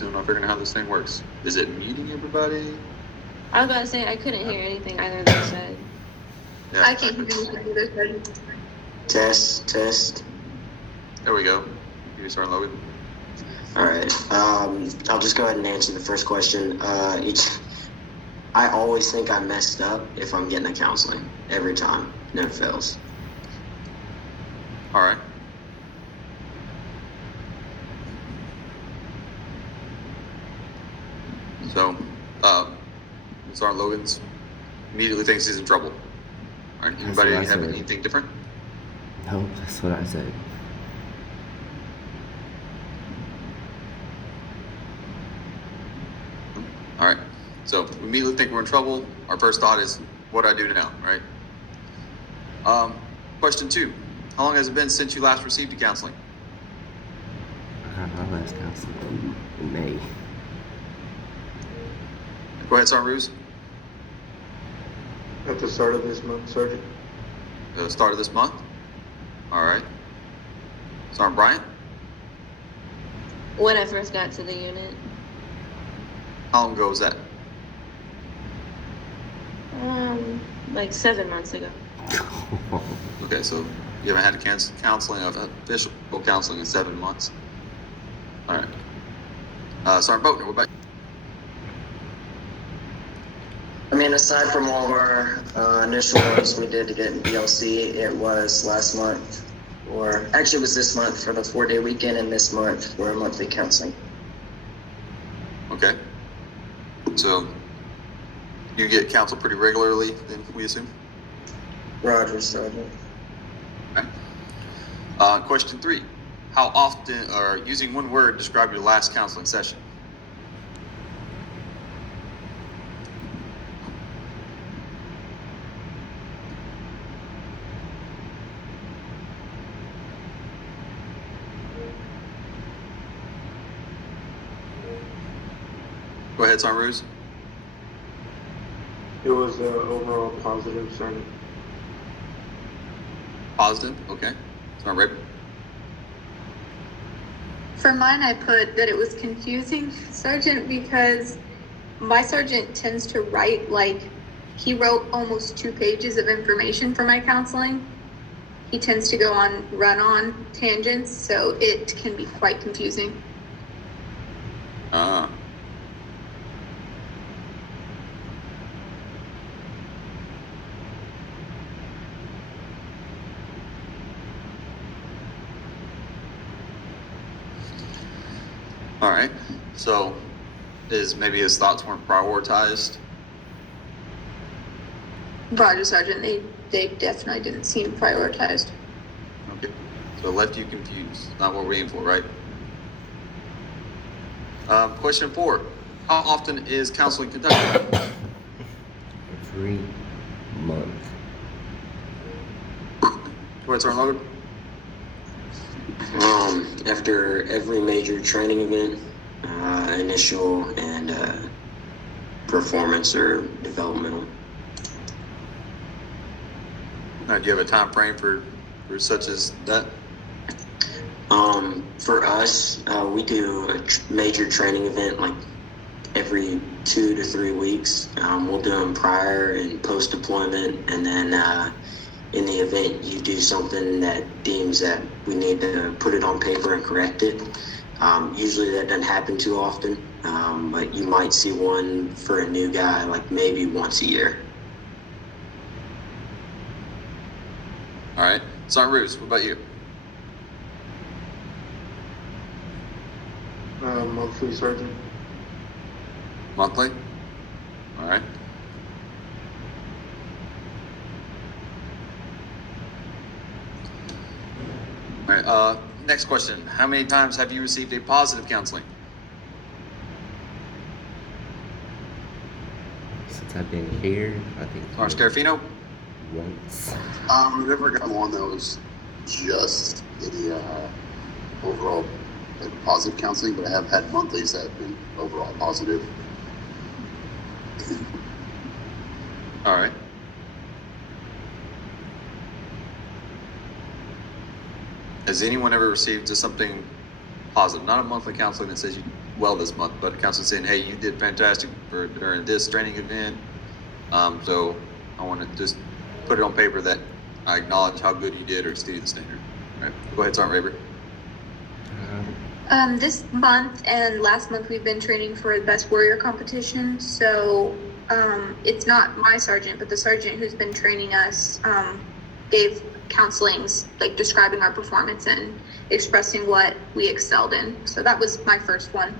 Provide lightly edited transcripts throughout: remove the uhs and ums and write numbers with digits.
Still not figuring out how this thing works. Is it muting everybody? I was about to say I couldn't hear anything either of them said. Yeah, I can't hear anything either. Test. There we go. You start Logan. All right. I'll just go ahead and answer the first question. I always think I messed up if I'm getting a counseling every time. Never fails. All right. So, Sergeant Logan's immediately thinks he's in trouble. All right. Anybody what I have said. anything different? Nope, that's what I said. All right. So we immediately think we're in trouble. Our first thought is, what do I do now, right? Question 2. How long has it been since you last received counseling? I got my last counseling in May. Go ahead, Sergeant Ruse. At the start of this month, Sergeant. The start of this month. All right. Sergeant Bryant. When I first got to the unit. How long ago was that? Like 7 months ago. Okay, so you haven't had counseling of official counseling in 7 months. All right. Sergeant Boatner, what about you? I mean, aside from all of our initial ones we did to get in DLC, it was last month, or actually it was this month for the 4-day weekend, and this month for monthly counseling. Okay. So you get counseled pretty regularly, then we assume? Roger, Sergeant. Okay. Question 3. How often, or using one word, describe your last counseling session? Go ahead, Sergeant Ruse. It was overall positive, Sergeant. Positive, okay. Sergeant Raven. For mine, I put that it was confusing, Sergeant, because my sergeant tends to write like he wrote almost 2 pages of information for my counseling. He tends to run on tangents, so it can be quite confusing. All right. So, maybe his thoughts weren't prioritized? Roger, Sergeant. They definitely didn't seem prioritized. Okay. So it left you confused. Not what we're aiming for, right? Question 4. How often is counseling conducted? Every month. Go ahead, Sergeant Logan. After every major training event, initial and performance or developmental. Do you have a time frame for such as that? For us, we do a major training event like every 2 to 3 weeks. We'll do them prior and post deployment, and then in the event you do something that deems that we need to put it on paper and correct it. Usually that doesn't happen too often, but you might see one for a new guy like maybe once a year. All right. Sergeant Ruse, what about you? Monthly, Sergeant. Monthly? All right. All right. Next question. How many times have you received a positive counseling? Since I've been here, I think Sergeant Scarafino? once. I've never got one that was just the overall positive counseling, but I have had monthlies that have been overall positive. All right. Has anyone ever received just something positive, not a monthly counseling that says you well this month, but the council saying, hey, you did fantastic during this training event. So I want to just put it on paper that I acknowledge how good you did or exceeded the standard. All right, go ahead, Sergeant Rayburn. This month and last month we've been training for the Best Warrior competition. So it's not my sergeant, but the sergeant who's been training us gave counselings, like describing our performance and expressing what we excelled in. So that was my first one.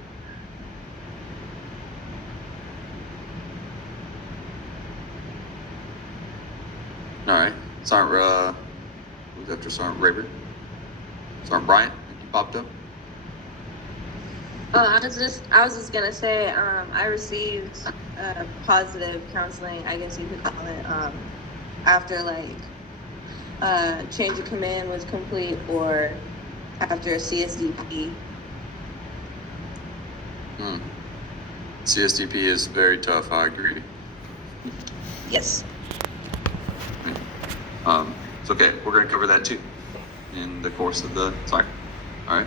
All right, Sergeant, who's after Sergeant Rayburn? Sergeant Bryant, I think you popped up. I was just gonna say, I received positive counseling, I guess you could call it, after like change of command was complete or after a CSDP. CSDP is very tough, I agree. Yes. It's okay, we're gonna cover that too in the course of the cycle. All right.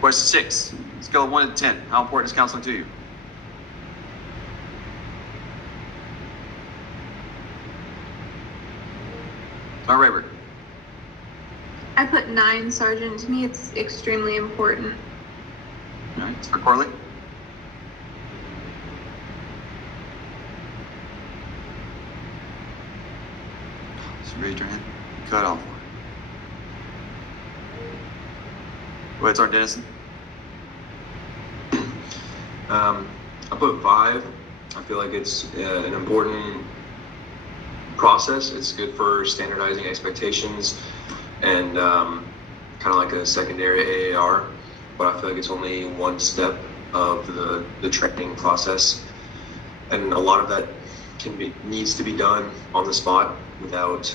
Question 6, scale of 1 to 10. How important is counseling to you? Sergeant Rayburn. I put 9, Sergeant. To me, it's extremely important. All right, Sergeant Corley. Just raise your hand. Cut off. Go ahead, Sergeant Dennison. I put 5. I feel like it's an important process. It's good for standardizing expectations and kind of like a secondary AAR, but I feel like it's only one step of the training process, and a lot of that needs to be done on the spot without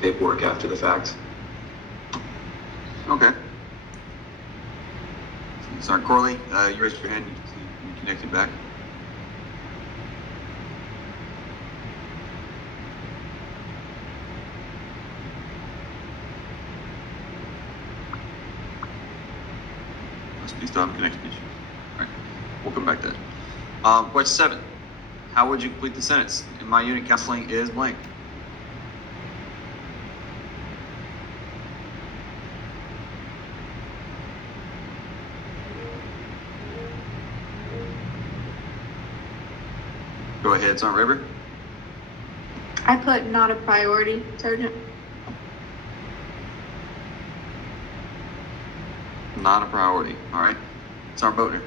paperwork after the fact. Okay. Sergeant Corley, you raised your hand. You connected back. Must be some connection issue. All right, we'll come back to that. Question 7. How would you complete the sentence? In my unit, counseling is blank. Go ahead, Sergeant Rayburn. I put not a priority, Sergeant. Not a priority. All right. Sergeant Boatner.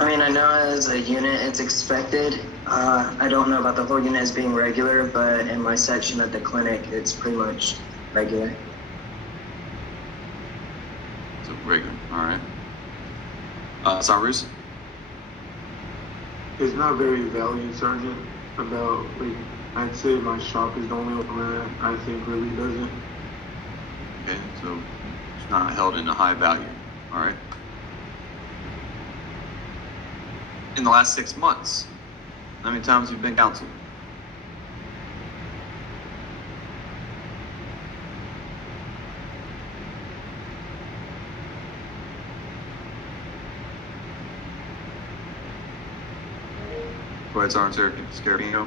I mean, I know as a unit it's expected. I don't know about the whole unit as being regular, but in my section at the clinic, it's pretty much regular. So regular. All right. Sergeant Roos. It's not very valued, Sergeant. About, like, I'd say my shop is the only one that I think really does it. Okay, so it's not held in a high value. All right. In the last 6 months, how many times have you been counseled? Go ahead, Sergeant Scarabino.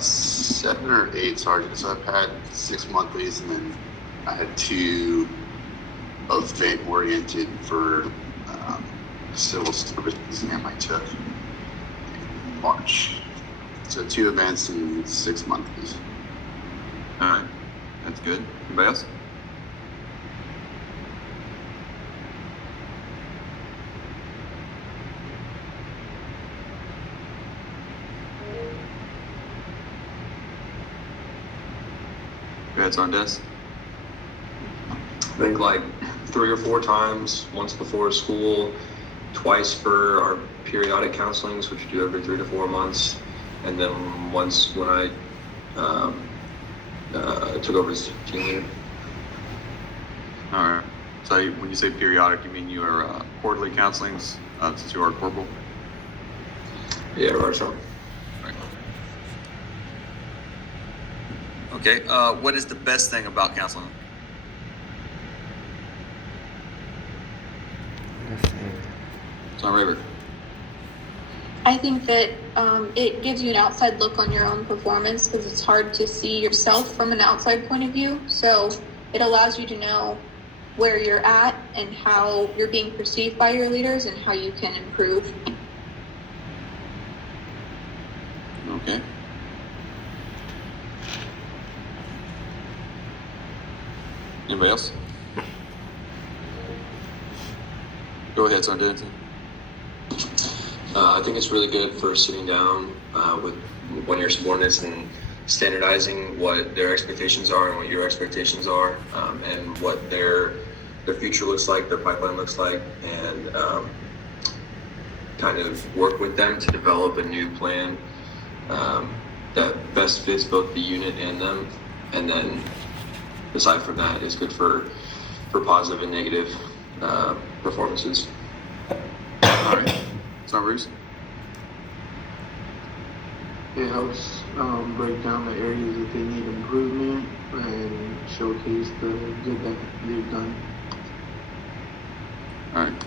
7 or 8 sergeants. So I've had 6 monthlies, and then I had 2 event oriented for civil service exam I took in March. So 2 events and 6 monthlies. All right, that's good. Anybody else? Go ahead, Sergeant Dennis. I think like 3 or 4 times, once before school, twice for our periodic counselings, which we do every 3 to 4 months, and then once when I took over as team leader. All right. So when you say periodic, you mean your quarterly counselings since you are a corporal? Yeah, right. So. Right. Okay, what is the best thing about counseling? Sergeant Rayburn. I think that it gives you an outside look on your own performance because it's hard to see yourself from an outside point of view. So it allows you to know where you're at and how you're being perceived by your leaders and how you can improve. Okay. Anybody else? Go ahead, Sergeant Dennison. I think it's really good for sitting down with one of your subordinates and standardizing what their expectations are and what your expectations are, and what their future looks like, their pipeline looks like, and kind of work with them to develop a new plan that best fits both the unit and them. And then aside from that, it's good for positive and negative performances. All right. Sergeant Reeves. It helps break down the areas that they need improvement and showcase the good that they've done. All right.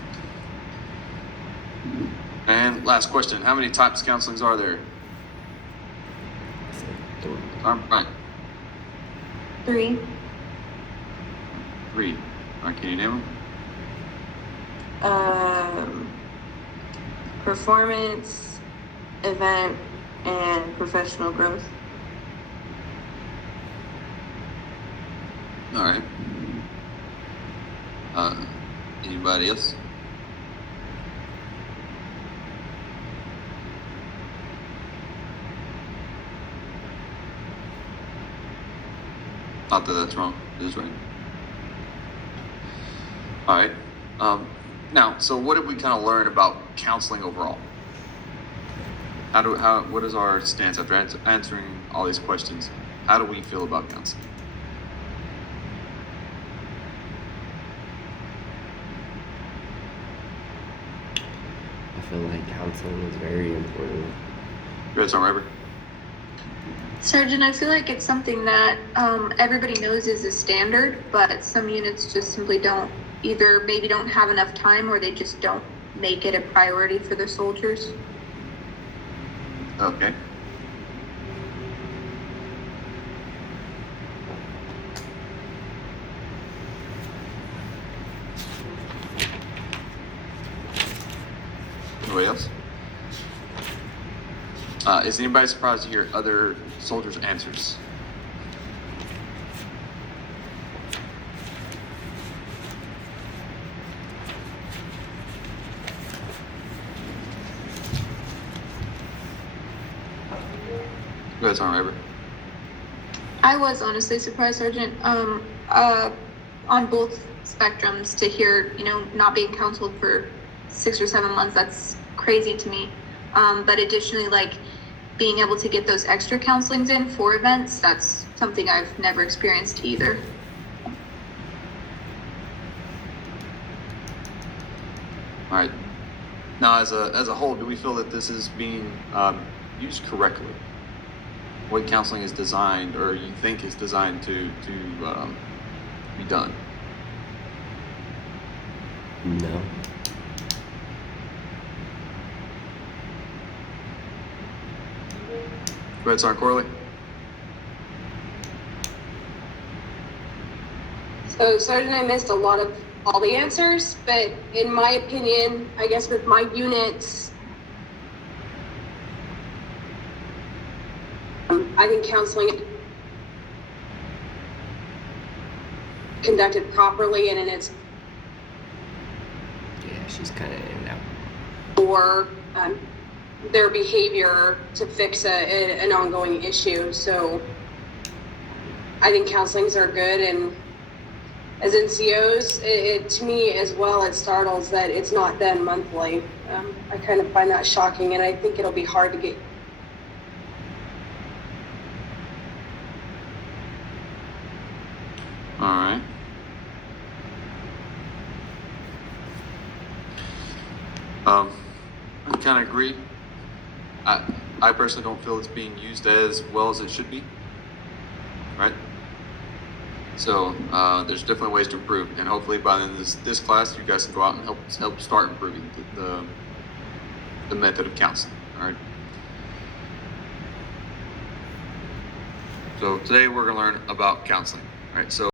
And last question, how many types of counselings are there? Right. 3. 3. All right, can you name them? Performance, event, and professional growth. All right. Anybody else? Not that that's wrong. It is right. All right. Now, so what did we kind of learn about counseling overall? What is our stance after answering all these questions? How do we feel about counseling? I feel like counseling is very important. Go ahead, Sergeant Rayburn. Sergeant, I feel like it's something that everybody knows is a standard, but some units just simply don't, either maybe don't have enough time or they just don't make it a priority for their soldiers. Okay. Anybody else? Is anybody surprised to hear other soldiers' answers? Go ahead, Sergeant Rayburn. I was honestly surprised, Sergeant, on both spectrums to hear, not being counseled for 6 or 7 months. That's crazy to me. But additionally, like being able to get those extra counselings in for events, that's something I've never experienced either. All right. Now, as a whole, do we feel that this is being used correctly? What counseling is designed, or you think is designed to be done? No. Go ahead, Sergeant Corley. So, Sergeant, I missed a lot of all the answers, but in my opinion, I guess with my units, I think counseling conducted properly and in its Yeah, she's kind of in and out. for their behavior to fix an ongoing issue. So I think counselings are good, and as NCOs, it to me as well, it startles that it's not done monthly. I kind of find that shocking, and I think it'll be hard to get. All right. I kind of agree. I personally don't feel it's being used as well as it should be. right? So there's definitely ways to improve, and hopefully by the end of this class, you guys can go out and help start improving the method of counseling. All right. So today we're going to learn about counseling. All right. So